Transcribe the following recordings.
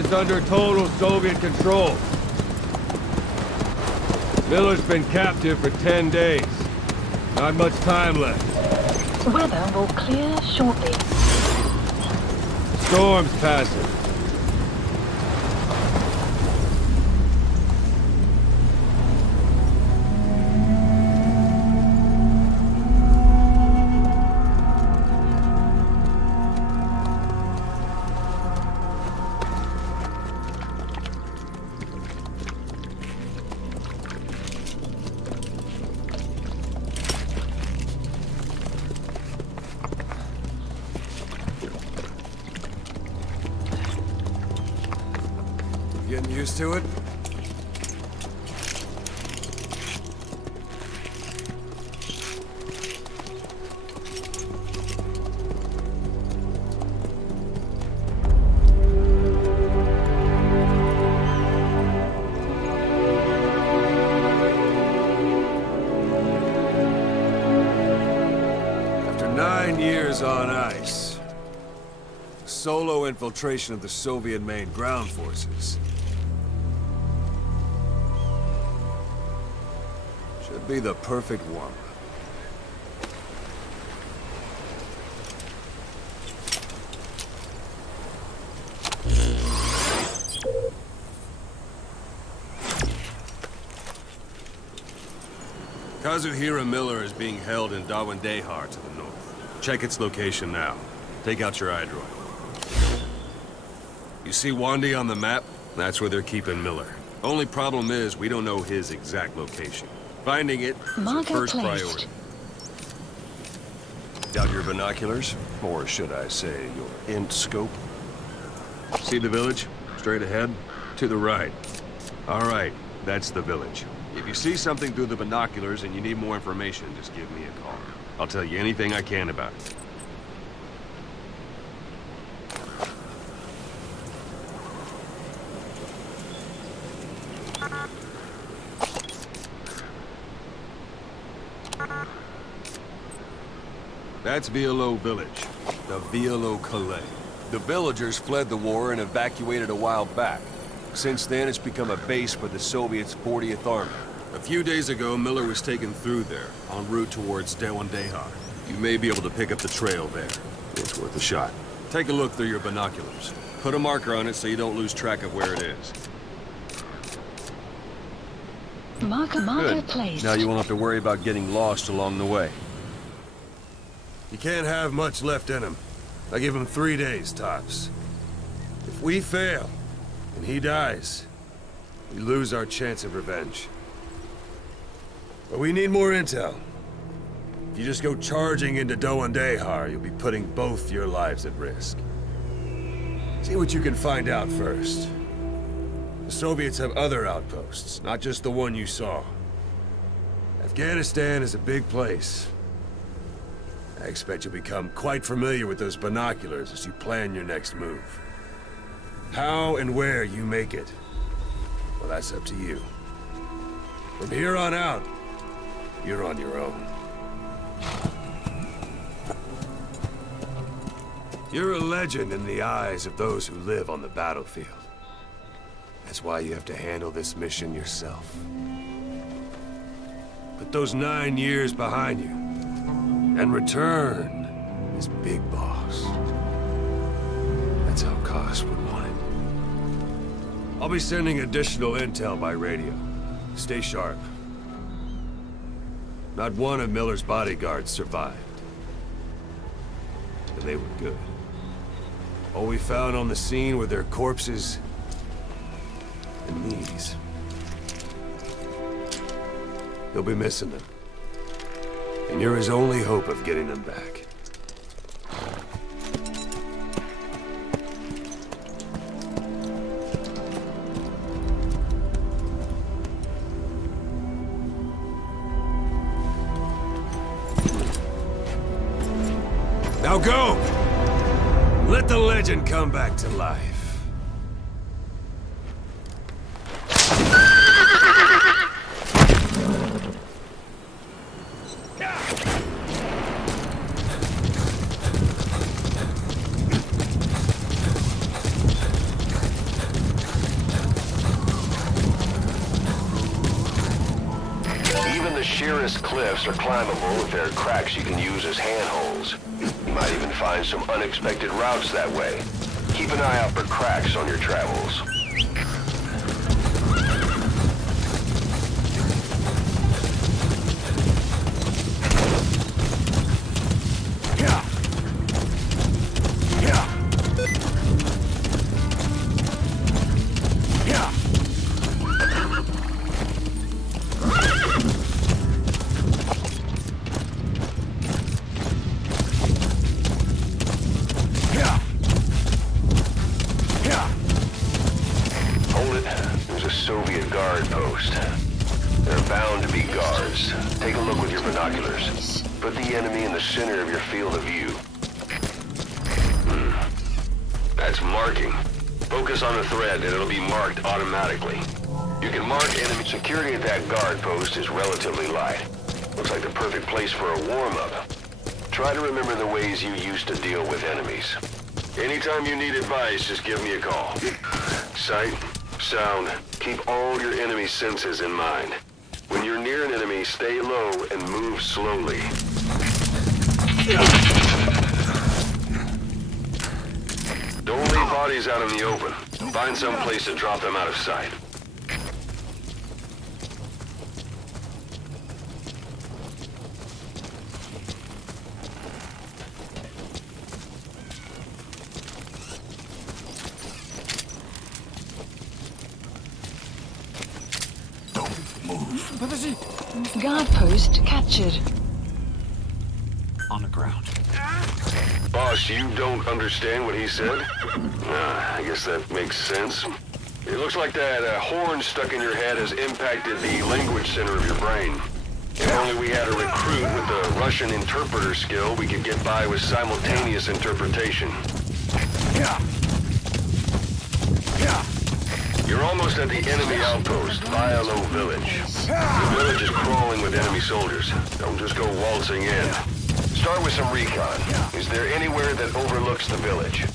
is under total Soviet control. Miller's been captive for 10 days. Not much time left. Weather will clear shortly. Storm's passing. Getting used to it? After 9 years on ice, solo infiltration of the Soviet main ground forces. Should be the perfect one. Kazuhira Miller is being held in Dawandehar to the north. Check its location now. Take out your iDroid. You see Wandy on the map? That's where they're keeping Miller. Only problem is, we don't know his exact location. Finding it is our first priority. Got your binoculars? Or should I say, your int scope? See the village? Straight ahead? To the right. All right, that's the village. If you see something through the binoculars and you need more information, just give me a call. I'll tell you anything I can about it. That's Violo Village. The Violo Calais. The villagers fled the war and evacuated a while back. Since then, it's become a base for the Soviets' 40th Army. A few days ago, Miller was taken through there, en route towards Dawandehar. You may be able to pick up the trail there. It's worth a shot. Take a look through your binoculars. Put a marker on it so you don't lose track of where it is. Marker Good. placed. Now you won't have to worry about getting lost along the way. You can't have much left in him. I give him 3 days, tops. If we fail, and he dies, we lose our chance of revenge. But we need more intel. If you just go charging into Dawandehar, you'll be putting both your lives at risk. See what you can find out first. The Soviets have other outposts, not just the one you saw. Afghanistan is a big place. I expect you'll become quite familiar with those binoculars as you plan your next move. How and where you make it, well, that's up to you. From here on out, you're on your own. You're a legend in the eyes of those who live on the battlefield. That's why you have to handle this mission yourself. Put those 9 years behind you, and return as Big Boss. That's how Koss would want it. I'll be sending additional intel by radio. Stay sharp. Not one of Miller's bodyguards survived. And they were good. All we found on the scene were their corpses and knees. You'll be missing them. And you're his only hope of getting them back. Now go! Let the legend come back to life. Even the sheerest cliffs are climbable if there are cracks you can use as handholds. You might even find some unexpected routes that way. Keep an eye out for cracks on your travels. Soviet guard post. They're bound to be guards. Take a look with your binoculars. Put the enemy in the center of your field of view. That's marking. Focus on the thread and it'll be marked automatically. You can mark enemy security at that guard post is relatively light. Looks like the perfect place for a warm-up. Try to remember the ways you used to deal with enemies. Anytime you need advice, just give me a call. Sight, sound, keep all your enemy senses in mind. When you're near an enemy, stay low and move slowly. Don't leave bodies out in the open. Find some place to drop them out of sight. Guard post captured. On the ground. Boss, you don't understand what he said? I guess that makes sense. It looks like that horn stuck in your head has impacted the language center of your brain. If only we had a recruit with the Russian interpreter skill, we could get by with simultaneous interpretation. You're almost at the enemy outpost, Vialo Village. The village is crawling with enemy soldiers. Don't just go waltzing in. Start with some recon. Is there anywhere that overlooks the village?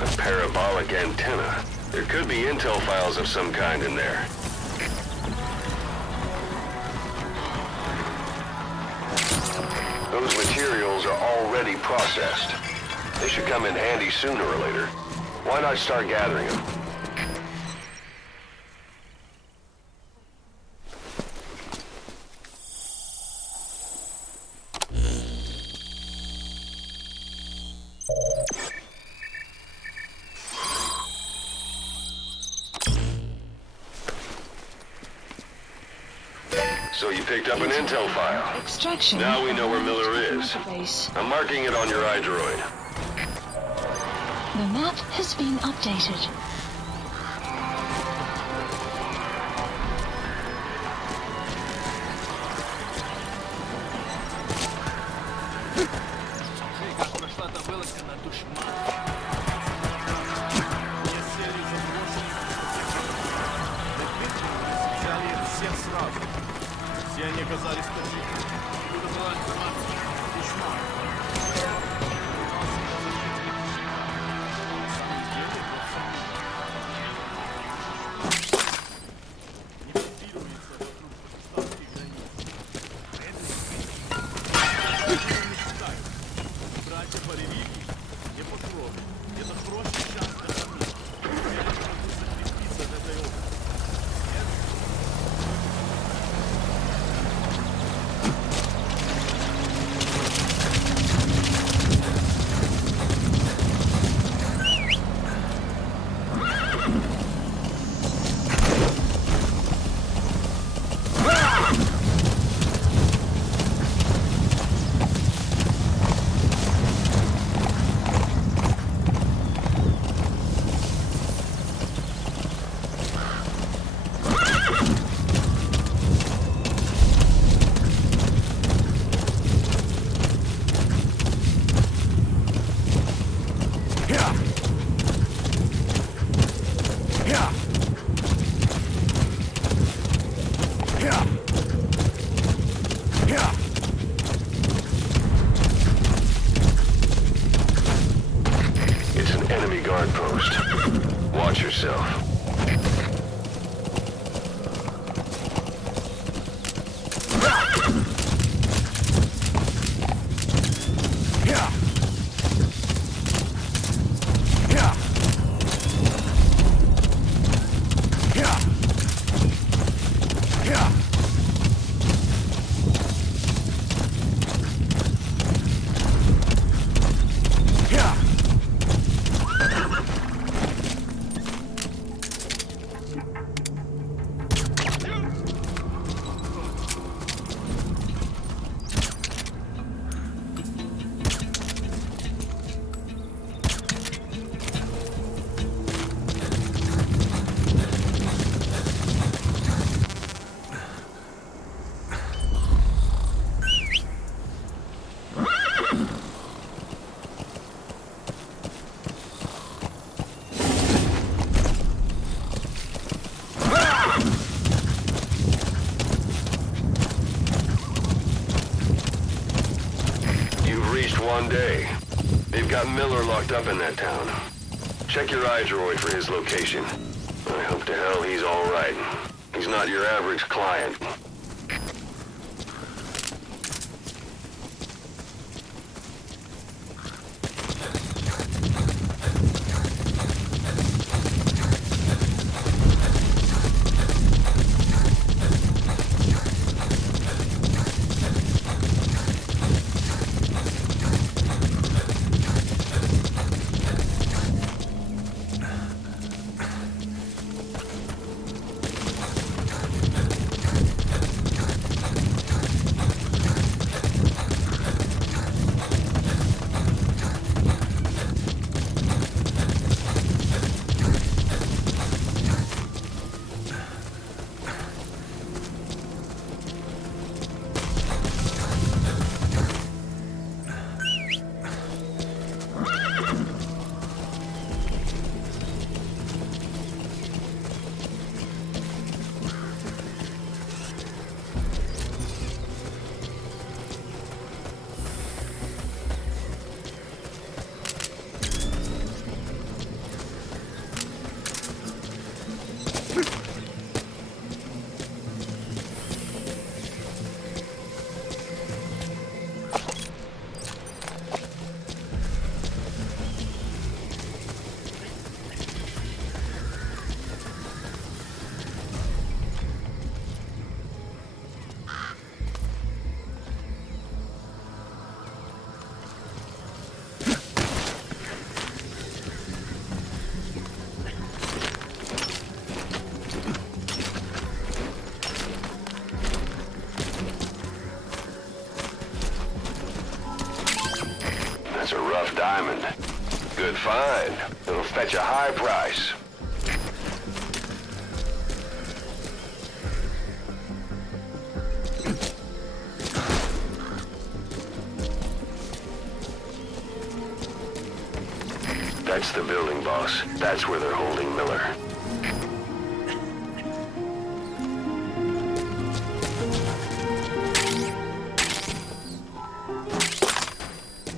A parabolic antenna. There could be intel files of some kind in there. Those materials are already processed. They should come in handy sooner or later. Why not start gathering them? So you picked up an intel file. Extraction. Now we know where Miller is. Base. I'm marking it on your iDroid. The map has been updated. Все они оказались таджиками. Откуда была информация? Письмо. На самом деле, не впиливается вокруг пакистанских границ. Это не считаю. Братья по религии не по крови. Это проще шанс на família. Я не могу закрепиться в этой области. Watch yourself. One day. They've got Miller locked up in that town. Check your iDroid for his location. I hope to hell he's all right. He's not your average client. That's a rough diamond. Good find. It'll fetch a high price. That's the building, boss. That's where they're holding Miller.